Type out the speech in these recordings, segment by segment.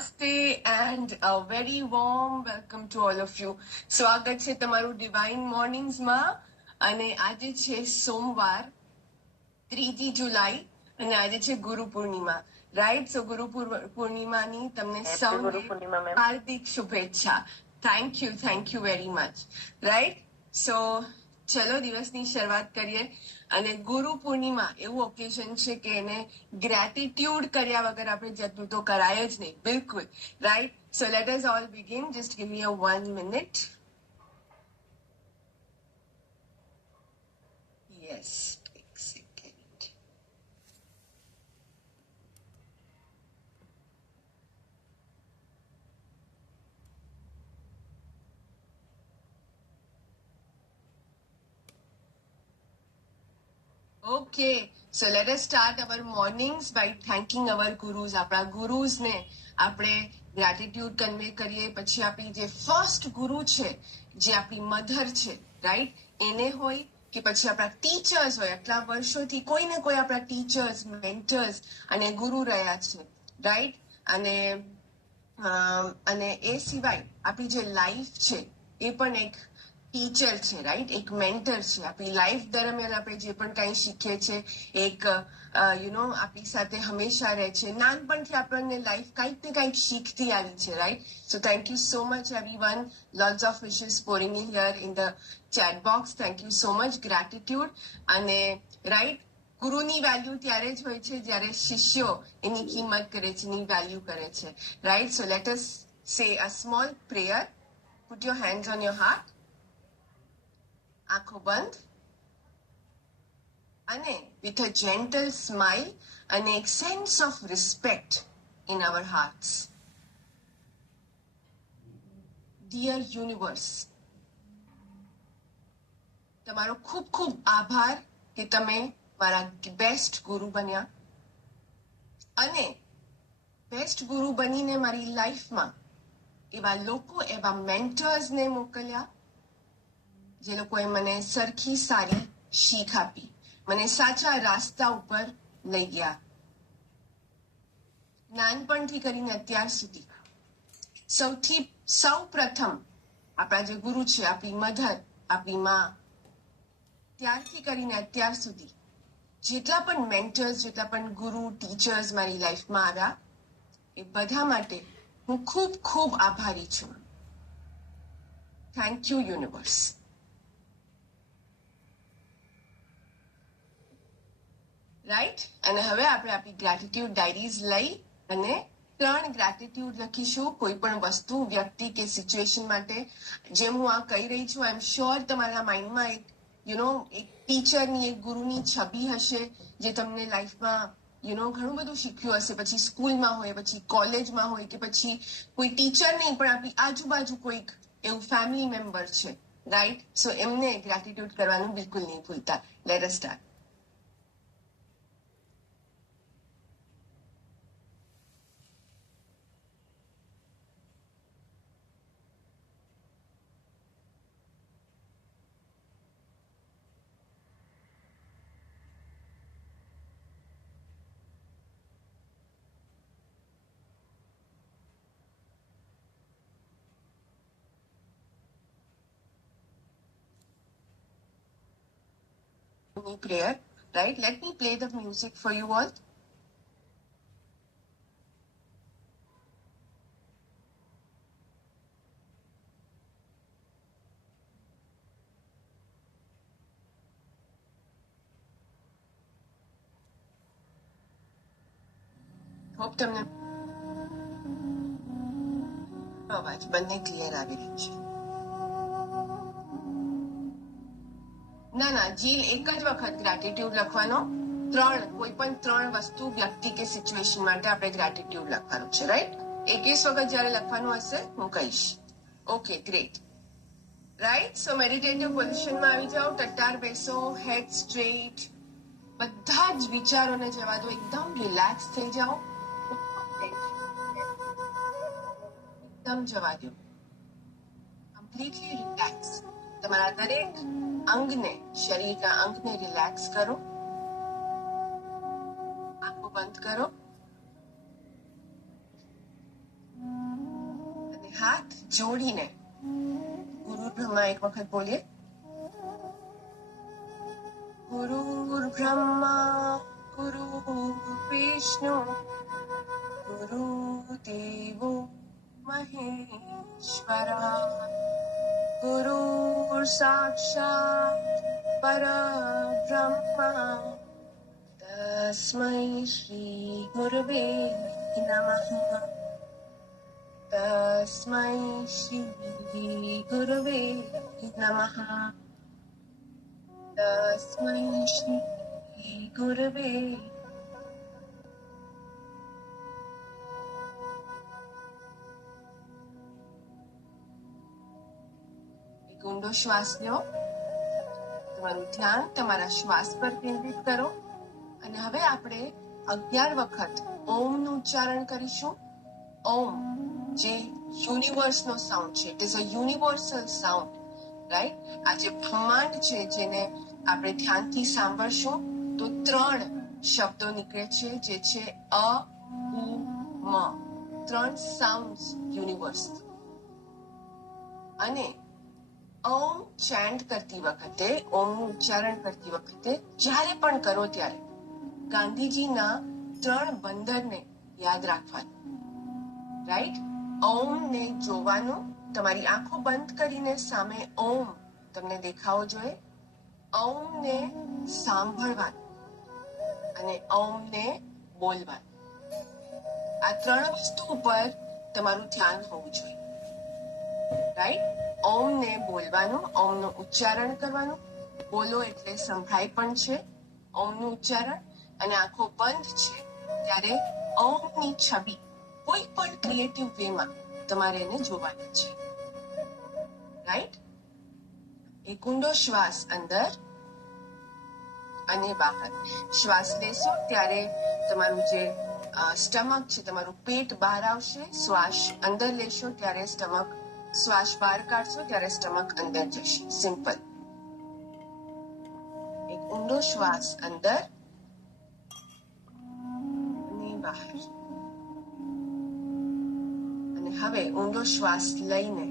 Namaste and a very warm welcome to all of you. સ્વાગત છે તમારું divine મોર્નિંગ્સમાં અને આજે છે સોમવાર 3 જુલાઈ અને આજે છે ગુરુ પૂર્ણિમા રાઈટ. સો ગુરુ પૂર્ણિમાની તમને સૌને હાર્દિક શુભેચ્છા. Thank you very much. Right. So ચલો દિવસની શરૂઆત કરીએ. અને ગુરુ પૂર્ણિમા એવું ઓકેઝન છે કે એને ગ્રેટિટ્યુડ કર્યા વગર આપણે જતું તો કરાય જ નહીં, બિલકુલ. Right. So let us all begin. Just give me a 1 minute. Yes, એક second. Okay, so let us start our mornings by thanking our gurus. આપણા ગુરુઝને આપણે ગ્રેટિટ્યુડ કન્વે કરીએ. પછી આપણી જે ફર્સ્ટ ગુરુ છે, જે આપણી મધર છે, રાઈટ, એને હોય કે પછી આપણા ટીચર્સ હોય. આટલા વર્ષોથી કોઈ ને કોઈ આપણા ટીચર્સ, મેન્ટર્સ અને ગુરુ રહ્યા છે, રાઈટ. અને એ સિવાય આપણી જે લાઈફ છે એ પણ એક ટીચર છે, રાઈટ, એક મેન્ટર છે. આપણી લાઈફ દરમિયાન આપણે જે પણ કંઈ શીખીએ છીએ એક આપણી સાથે હંમેશા રહે છે. નાનપણથી આપણને લાઈફ કંઈક ને કંઈક શીખતી આવી છે, right. So thank you so much everyone. Lots of wishes pouring in here in the chat box. Thank you so much. Gratitude. અને રાઈટ, ગુરુની વેલ્યુ ત્યારે જ હોય છે જ્યારે શિષ્યો એની કિંમત કરે છે, એની વેલ્યુ કરે છે, રાઈટ. સો લેટ અસ સે a small prayer. Put your hands on your heart. આંખો બંધ અને with a gentle smile અને એક sense of respect in our hearts. Dear universe, તમારો ખૂબ ખૂબ આભાર કે તમે મારા બેસ્ટ ગુરુ બન્યા અને બેસ્ટ ગુરુ બનીને મારી લાઈફમાં એવા લોકો, એવા મેન્ટર્સને મોકલ્યા જે લોકોએ મને સરખી સારી શીખ આપી, મને સાચા રાસ્તા ઉપર લઈ ગયા. નાનપણથી કરીને અત્યાર સુધી સૌ પ્રથમ આપણા જે ગુરુ છે, આપણી મધર, આપણી માં, ત્યારથી કરીને અત્યાર સુધી જેટલા પણ મેન્ટર્સ, જેટલા પણ ગુરુ, ટીચર્સ મારી લાઈફમાં આવ્યા એ બધા માટે હું ખૂબ ખૂબ આભારી છું. Thank you universe. રાઈટ. અને હવે આપણે આપણી ગ્રેટિટ્યુડ ડાયરીઝ લઈ અને 3 ગ્રેટિટ્યુડ લખીશું કોઈ પણ વસ્તુ, વ્યક્તિ કે સિચ્યુએશન માટે. જેમ હું આ કહી રહી છું, આઈ એમ શ્યોર તમારા માઇન્ડમાં એક એક ટીચરની, એક ગુરુની છબી હશે જે તમને લાઈફમાં ઘણું બધું શીખ્યું હશે. પછી સ્કૂલમાં હોય, પછી કોલેજમાં હોય, કે પછી કોઈ ટીચર નહીં પણ આપણી આજુબાજુ કોઈક એવું ફેમિલી મેમ્બર છે, રાઈટ. સો એમને ગ્રેટિટ્યુડ કરવાનું બિલકુલ નહીં ભૂલતા. Let us start. Prayer, right? Let me play the music for you all. Hope તમને અવાજ બંને ક્લિયર આવી રહી છે. ના, જીલ, એક જ વખત ગ્રેટિટ્યુડ લખવાનો. કોઈ પણ 3 વસ્તુ, વ્યક્તિ કે સિચ્યુએશન માટે આપણે ગ્રેટિટ્યુડ લખવાનું છે, રાઈટ. 21 વખત જ્યારે લખવાનું હશે હું કહીશ. Okay, great. રાઈટ. સો મેડિટેટિવ પોઝિશનમાં આવી જાઓ. ટટ્ટાર બેસો, હેડ સ્ટ્રેટ. બધા જ વિચારોને જવા દો, એકદમ રિલેક્સ થઈ જાઓ, એકદમ જવા દો, કમ્પ્લીટલી રિલેક્સ. તમારા દરેક અંગને, શરીરના અંગને રિલેક્સ કરો. આંખો બંધ કરો. જોડીને ગુરુ બ્રહ્મા એક વખત બોલીએ. ગુરુર બ્રહ્મા ગુરુ વિષ્ણુ ગુરુ દેવો મહેશ્વરા ગુરુર સાક્ષાત પરબ્રહ્મા તસ્મૈ શ્રી ગુરવે નમઃ. તસ્મૈ શ્રી ગુરવે નમઃ. તસ્મૈ શ્રી ગુરવે. એક ઊંડો શ્વાસ લો. તમારું ધ્યાન તમારા શ્વાસ પર કેન્દ્રિત કરો અને હવે આપણે 11 વખત ઓમનું ઉચ્ચારણ કરીશું. ઓમ જે યુનિવર્સનો સાઉન્ડ છે. It is a universal sound, right? આ જે બ્રહ્માંડ છે જેને આપણે ધ્યાનથી સાંભળશું તો 3 શબ્દો નીકળે છે, જે છે અ, ઉ, મ. 3 સાઉન્ડ્સ યુનિવર્સ. અને ઓમ ચેન્ટ કરતી વખતે, ઓમનું ઉચ્ચારણ કરતી વખતે જ્યારે પણ કરો ત્યારે ગાંધીજીના 3 બંધનને યાદ રાખવાનું, રાઈટ? ઓમને જોવાનું, તમારી આંખો બંધ કરીને સામે ઓમ તમને દેખાવો જોઈએ. ઓમને સાંભળવાનું અને ઓમને બોલવાનું. આ 3 વસ્તુ ઉપર તમારું ધ્યાન હોવું જોઈએ, રાઈટ? ઓમને બોલવાનું, ઓમનું ઉચ્ચારણ કરવાનું. બોલો એટલે સંભળાય પણ છે ઓમનું ઉચ્ચારણ. અને આંખો બંધ છે ત્યારે ઓમની છબી કોઈ પણ ક્રિએટિવ વેમાં તમારે એને જોવાની છે, રાઈટ? એક ઊંડો શ્વાસ અંદર અને બહાર. શ્વાસ લેશો ત્યારે તમારું જે સ્ટમક છે, તમારું પેટ બહાર આવશે. શ્વાસ અંદર લેશો ત્યારે સ્ટમક, શ્વાસ બહાર કાઢશો ત્યારે સ્ટમક અંદર જશે. સિમ્પલ. એક ઊંડો શ્વાસ અંદર અને બહાર. અને હવે ઊંડો શ્વાસ લઈને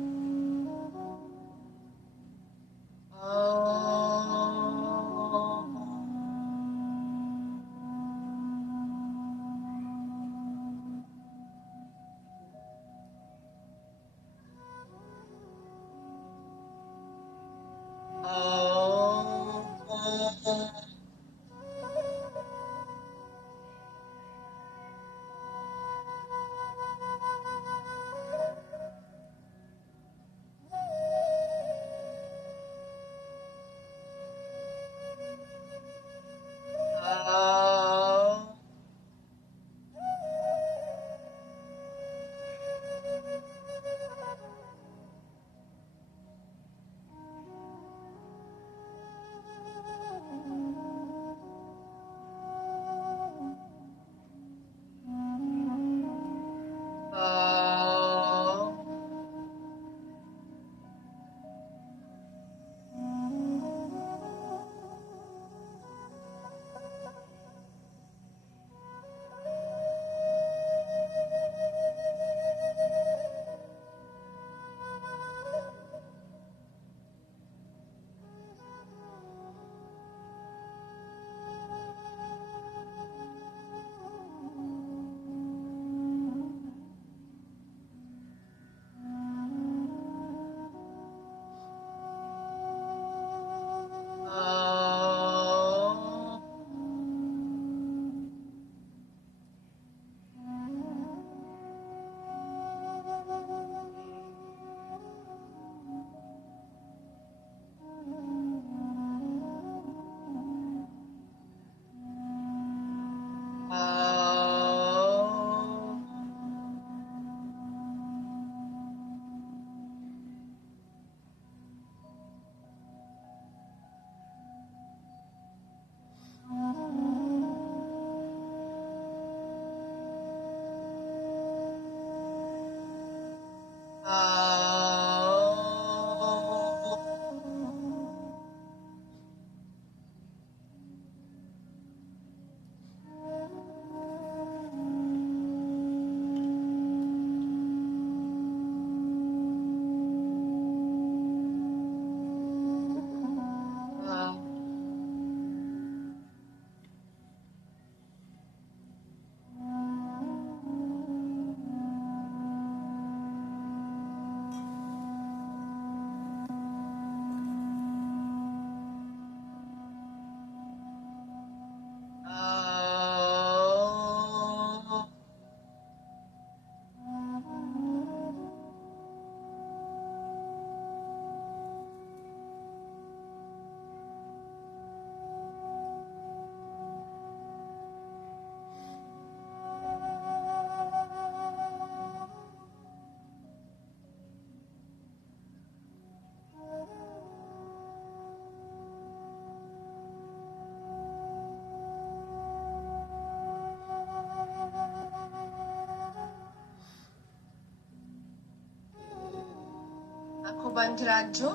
બંધ રાખજો.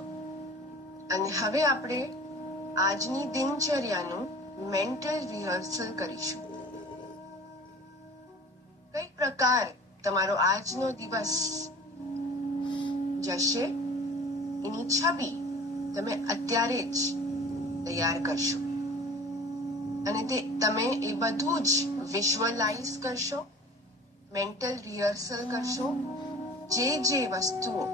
અને હવે આપણે આજની દિનચર્યાનું મેન્ટલ રિહર્સલ કરીશું. કઈ પ્રકાર તમારો આજનો દિવસ જશે એની છબી તમે અત્યારે જ તૈયાર કરશો. અને તમે એ બધું જ વિઝ્યુઅલાઇઝ કરશો, મેન્ટલ રિહર્સલ કરશો. જે વસ્તુઓ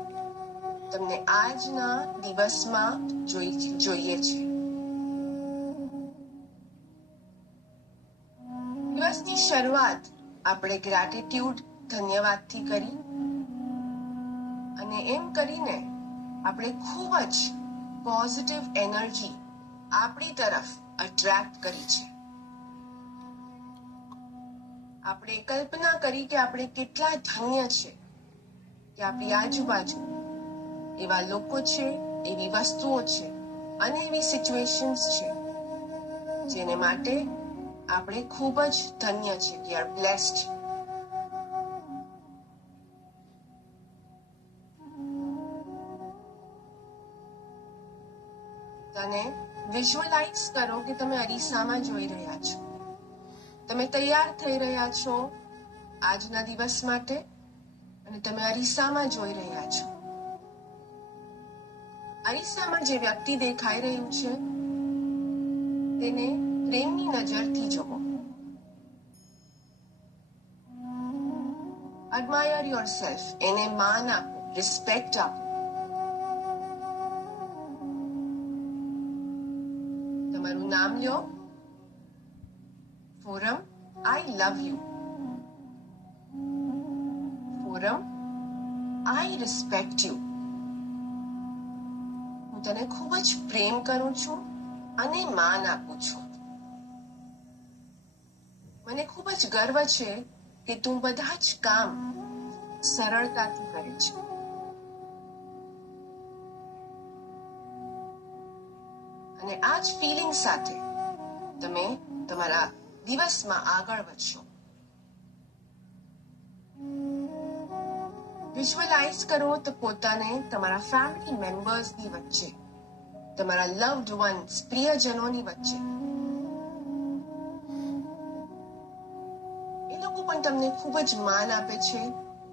તમને આજના દિવસમાં જોઈએ છે. દિવસની શરૂઆત આપણે ગ્રેટિટ્યુડ ધન્યવાદથી કરી અને એમ કરીને આપણે ખૂબ જ પોઝિટિવ એનર્જી આપણી તરફ અટ્રેક્ટ કરી છે. આપણે કલ્પના કરી કે આપણે કેટલા ધન્ય છે કે આપણી આજુબાજુ એવા લોકો છે, એવી વસ્તુઓ છે અને એવી સિચ્યુએશન્સ છે જેને માટે આપણે ખૂબ જ ધન્ય છે. We are blessed. અને વિઝ્યુઅલાઇઝ કરો કે તમે અરીસામાં જોઈ રહ્યા છો. તમે તૈયાર થઈ રહ્યા છો આજના દિવસ માટે અને તમે અરીસામાં જોઈ રહ્યા છો. અરીસામાં જે વ્યક્તિ દેખાઈ રહ્યું છે તેને પ્રેમની નજરથી જુઓ. Admire yourself. એને માન આપો, રિસ્પેક્ટ આપો. તમારું નામ લ્યો. Forum, I love you. Forum, I respect you. હું તને ખૂબ જ પ્રેમ કરું છું અને માન આપું છું. મને ખૂબ જ ગર્વ છે કે તું બધા જ કામ સરળતાથી કરે છે. અને આ જ ફિલિંગ સાથે તમે તમારા દિવસમાં આગળ વધશો. વિઝ્યુઅલાઇઝ કરો તો પોતાને તમારા ફેમિલી મેમ્બર્સની વચ્ચે, તમારા લવ્ડ વન્સ, પ્રિયજનોની વચ્ચે. એ લોકો પણ તમને ખૂબ જ માન આપે છે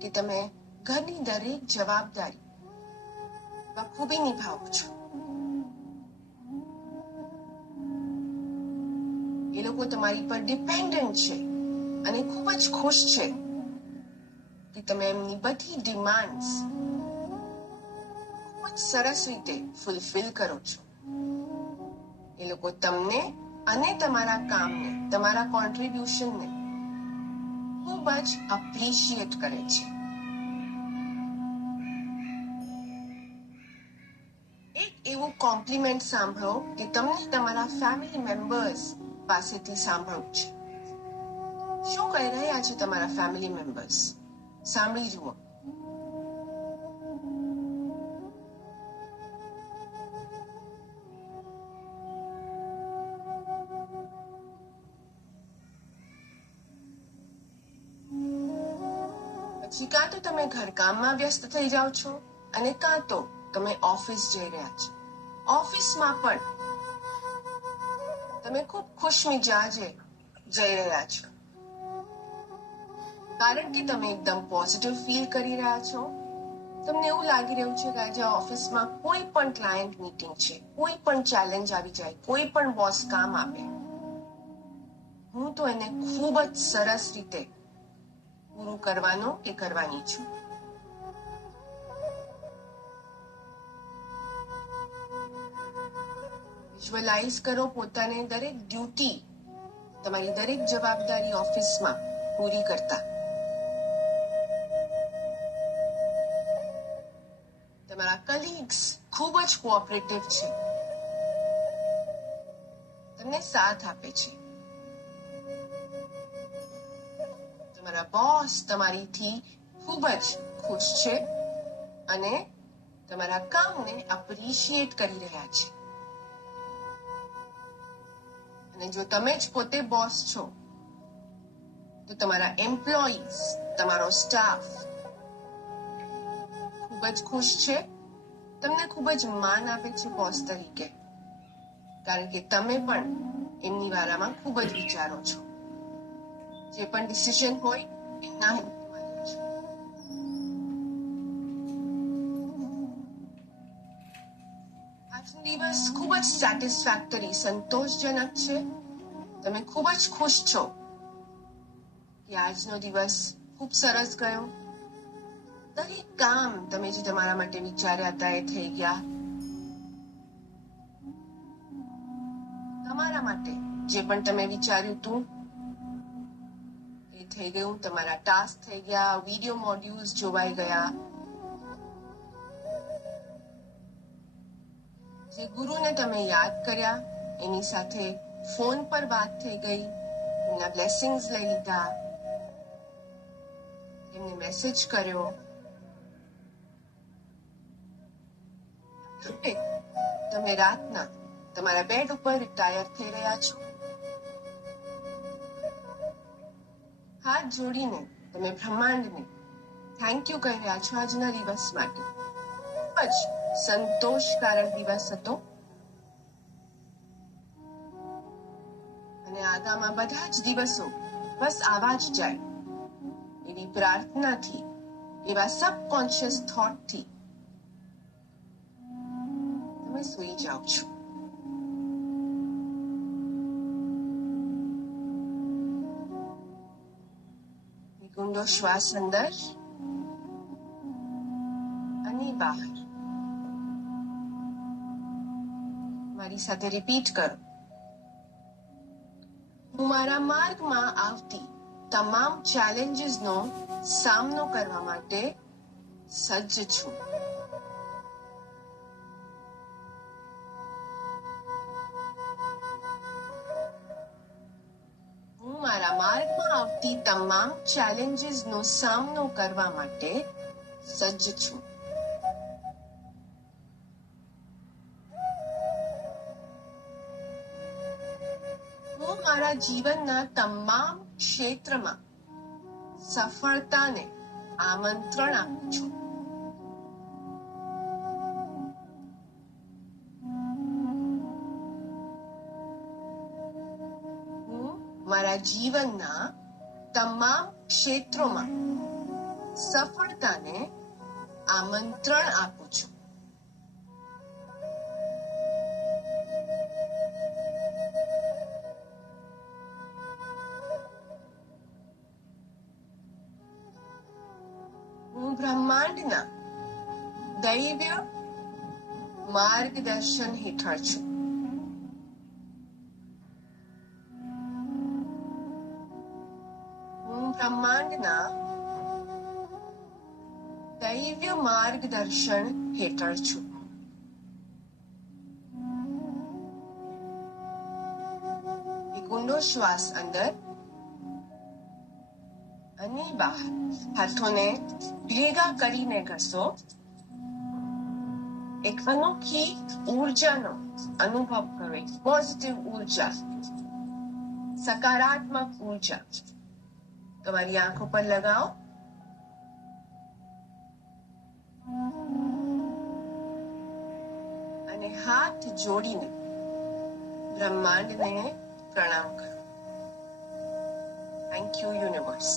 કે તમે ઘરની દરેક જવાબદારી બખૂબી નિભાવો છો. એ લોકો તમારી પર ડિપેન્ડન્ટ છે અને ખૂબ જ ખુશ છે કે તમે એમની બધી ડિમાન્ડ્સ ખૂબ જ સરસ રીતે ફૂલફિલ કરો છો. એ લોકો તમને અને તમારા કામને, તમારા કોન્ટ્રીબ્યુશનને ખૂબ જ અપ્રિશિએટ કરે છે. એક એવું કોમ્પ્લિમેન્ટ સાંભળો કે તમને તમારા ફેમિલી મેમ્બર્સ પાસેથી સાંભળવું છે. શું કહી રહ્યા છે તમારા ફેમિલી મેમ્બર્સ? સાંભળી જુઓ. પછી કાં તો તમે ઘરકામમાં વ્યસ્ત થઈ જાઓ છો અને કાં તો તમે ઓફિસ જઈ રહ્યા છો. ઓફિસમાં પણ તમે ખૂબ ખુશ મિજાજે જઈ રહ્યા છો કારણ કે તમે એકદમ પોઝિટિવ ફીલ કરી રહ્યા છો. તમને એવું લાગી રહ્યું છે કે આજે ઓફિસમાં કોઈ પણ ક્લાયન્ટ મીટિંગ છે, કોઈ પણ ચેલેન્જ આવી જાય, કોઈ પણ બોસ કામ આપે, હું તો એને ખૂબ જ સરસ રીતે પૂરું કરવાનો કે કરવાની છું. વિઝ્યુઅલાઇઝ કરો પોતાને દરેક ડ્યુટી, તમારી દરેક જવાબદારી ઓફિસમાં પૂરી કરતા. તમારા કલીગ્સ ખૂબ જ કોઓપરેટિવ છે, તમને સાથ આપે છે. તમારા બોસ તમારીથી ખૂબ જ ખુશ છે અને તમારા કામને એપ્રિશિએટ કરી રહ્યા છે. અને જો તમે જ પોતે બોસ છો તો તમારા એમ્પ્લોઈઝ, તમારો સ્ટાફ ખૂબ જ ખુશ છે તમને ખૂબ જ માન આપે છે બોસ તરીકે, કારણ કે તમે પણ એમની વારામાં ખૂબ જ વિચારો છો. જે પણ ડિસિઝન હોય એમના હિતમાં લો છો. આજનો દિવસ ખૂબ જ સેટિસ્ફેક્ટરી, સંતોષજનક છે. તમે ખૂબ જ ખુશ છો કે આજનો દિવસ ખૂબ સરસ ગયો. દરેક કામ તમે જે તમારા માટે વિચાર્યા હતા એ થઈ ગયા. તમારા માટે જે પણ તમે વિચાર્યું હતું એ થઈ ગયું. તમારા ટાસ્ક થઈ ગયા, વિડીયો મોડ્યુલ્સ જોવાઈ ગયા. જે ગુરુને તમે યાદ કર્યા એની સાથે ફોન પર વાત થઈ ગઈ, એમના બ્લેસિંગ્સ લઈ લીધા, એમને મેસેજ કર્યો. તમે રાતના તમારા બેડ ઉપર રિટાયર થઈ રહ્યા છો. હાથ જોડીને તમે બ્રહ્માંડને થેન્ક યુ કહી રહ્યા છો આજના દિવસ માટે. ખૂબ જ સંતોષકારક દિવસ હતો અને આગામી બધા જ દિવસો બસ આવા જ જાય એવી પ્રાર્થનાથી, એવા સબકોન્શિયસ થોટથી તમે સૂઈ જાઓ છો. ઊંડો શ્વાસ અંદર અને બહાર. મારી સાથે રિપીટ કરો. હું મારા માર્ગમાં આવતી તમામ ચેલેન્જીસનો સામનો કરવા માટે સજ્જ છું. હું મારા માર્ગમાં આવતી તમામ ચેલેન્જીસનો સામનો કરવા માટે સજ્જ છું. હું મારા જીવનના તમામ ક્ષેત્રમાં સફળતાને આમંત્રણ આપું છું. હું મારા જીવનના તમામ ક્ષેત્રોમાં સફળતાને આમંત્રણ આપું છું. હું બ્રહ્માંડના દૈવ્ય માર્ગદર્શન હેઠળ છું. હું બ્રહ્માંડના દૈવ્ય માર્ગદર્શન હેઠળ છું. એક ઊંડો શ્વાસ અંદર અને બહાર. હાથોને ભેગા કરીને ઘસો. એક અનોખી ઊર્જાનો અનુભવ કરો. એક પોઝિટિવ ઊર્જા, સકારાત્મક ઊર્જા તમારી આંખો પર લગાવો. અને હાથ જોડીને બ્રહ્માંડને પ્રણામ કરો. Thank you universe.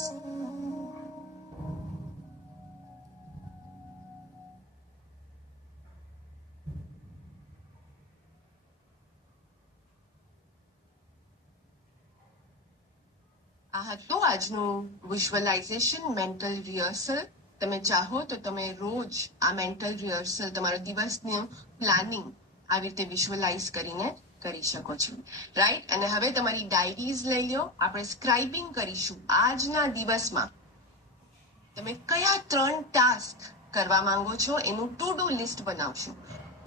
આ હતું આજનું વિઝ્યુઅલાઇઝેશન, મેન્ટલ રિહર્સલ. તમે ચાહો તો તમે રોજ આ મેન્ટલ રિહર્સલ, તમારા દિવસનું પ્લાનિંગ આવી રીતે વિઝ્યુઅલાઇઝ કરીને કરી શકો છો. રાઈટ? અને હવે તમારી ડાયરીઝ લઈ લો. આપણે સ્ક્રાઇબિંગ કરીશું. આજના દિવસમાં તમે કયા 3 ટાસ્ક કરવા માંગો છો એનું ટુ ડુ લિસ્ટ બનાવશું.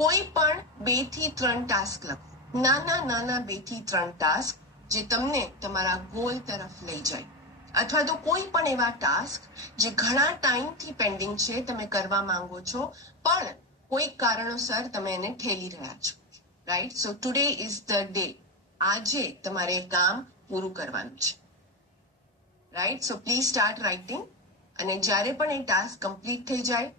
કોઈ પણ 2 થી 3 ટાસ્ક લખો. નાના નાના 2 થી 3 ટાસ્ક જે તમને તમારા ગોલ તરફ લઈ જાય, અથવા તો કોઈ પણ એવા ટાસ્ક જે ઘણા ટાઈમથી પેન્ડિંગ છે, તમે કરવા માંગો છો પણ કોઈ કારણોસર તમે એને ઠેલી રહ્યા છો. Right? So today is the day. આજે તમારે કામ પૂરું કરવાનું છે. Right? So please start writing. અને જ્યારે પણ એ ટાસ્ક કમ્પ્લીટ થઈ જાય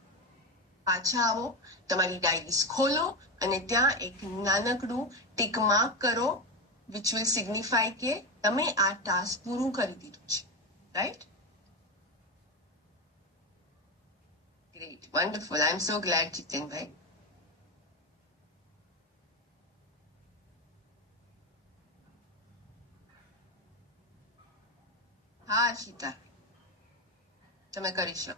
પાછા આવો તમારી ડાયરીઝ ખોલો અને ત્યાં એક નાનકડું ટિક માર્ક કરો, વિચ વિલ સિગ્નિફાય કે તમે આ ટાસ્ક પૂરું કરી દીધું છે. Right? Great, wonderful. I am so glad, જીતેનભાઈ. હા સીતા, તમે કરી શકો.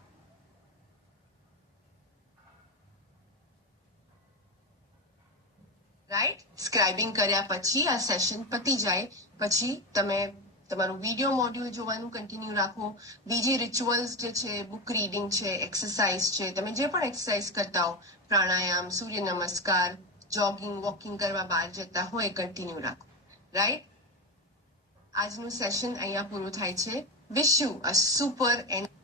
રાઈટ? સ્ક્રાઇબિંગ કર્યા પછી આ સેશન પતી જાય પછી તમે તમારું વિડીયો મોડ્યુલ જોવાનું કન્ટિન્યુ રાખો. બીજી રિચ્યુઅલ્સ જે છે, બુક રીડિંગ છે, એક્સરસાઇઝ છે, તમે જે પણ એક્સરસાઇઝ કરતા હો, પ્રાણાયામ, સૂર્ય નમસ્કાર, જોગિંગ, વોકિંગ કરવા બહાર જતા હોય, કન્ટિન્યુ રાખો. રાઈટ? આજનું સેશન અહીંયા પૂરું થાય છે. Wish you a super and